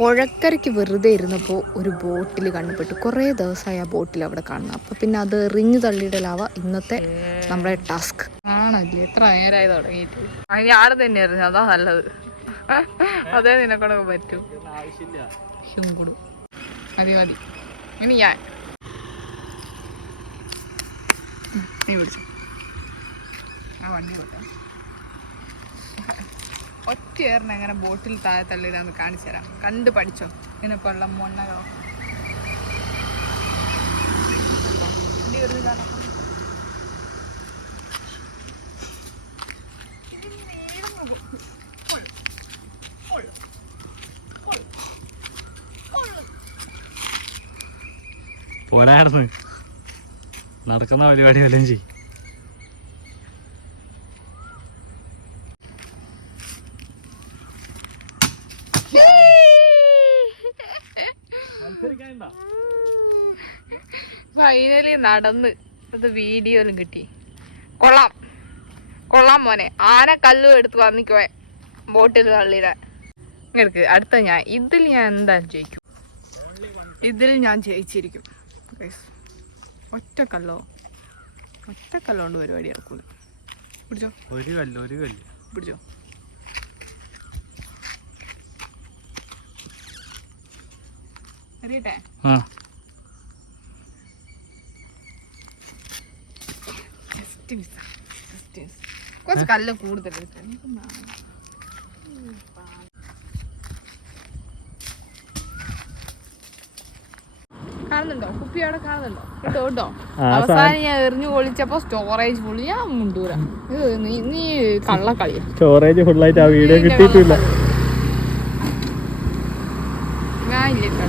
പുഴക്കരയ്ക്ക് വെറുതെ ഇരുന്നപ്പോൾ ഒരു ബോട്ടിൽ കണ്ടുപെട്ടു. കുറേ ദിവസമായി ആ ബോട്ടിൽ അവിടെ കാണുന്നു. അപ്പോൾ പിന്നെ അത് എറിഞ്ഞു തള്ളിയിടലാവാ ഇന്നത്തെ നമ്മുടെ ടാസ്ക്. ആണല്ലേ, എത്ര നേരമായി തുടങ്ങിയിട്ട്. അതിന് ആടെ തന്നെ എറിഞ്ഞു, അതാ നല്ലത്. അതേ നിനക്കൊക്കെ പറ്റൂ. ശുങ്കുടു മതി മതി. ഇനി ഞാൻ നീ പിടിച്ചു ആ വണ്ടി പോട്ടെ. ഒറ്റയേറിന് എങ്ങനെ ബോട്ടിൽ താഴെ തള്ളിയിടാന്ന് കാണിച്ചു തരാം. കണ്ട് പഠിച്ചോ. ഇതിനെപ്പോലുള്ള മൊണ്ണകളോ പോരായിരുന്നു നടക്കുന്ന പരിപാടി വല്ലതും ചെയ്യും. ഫൈനലി നടന്ന് അത് വീഡിയോയിലും കിട്ടി. കൊള്ളാം കൊള്ളാം മോനെ. ആന കല്ലും എടുത്ത് വന്നിക്കുവേ ബോട്ടിൽ തള്ളിയിടാൻ. എടുക്ക് അടുത്ത ഞാൻ. ഇതിൽ ഞാൻ എന്തായാലും ജയിക്കും. ഇതിൽ ഞാൻ ജയിച്ചിരിക്കും. ഒറ്റക്കല്ലോ കൊണ്ട് പരിപാടി നടക്കൂല. പിടിച്ചോ ഒരു കല്ല് പിടിച്ചോ. അറിയട്ടെ കുറച്ച് കല്ല് കൂടുതൽ കാണുന്നുണ്ടോ? കുപ്പി അവിടെ കാണുന്നുണ്ടോ? കേട്ടോ കേട്ടോ. അവസാനം ഞാൻ എറിഞ്ഞു പൊളിച്ചപ്പോ സ്റ്റോറേജ് ഫുള്ള്. ഞാൻ മുണ്ടൂര. നീ കള്ളക്കളിയാ. സ്റ്റോറേജ് ഫുള്ളായിട്ട് ആ വീഡിയോ കിട്ടിയിട്ടില്ല. ഞാൻ ഇല്ല.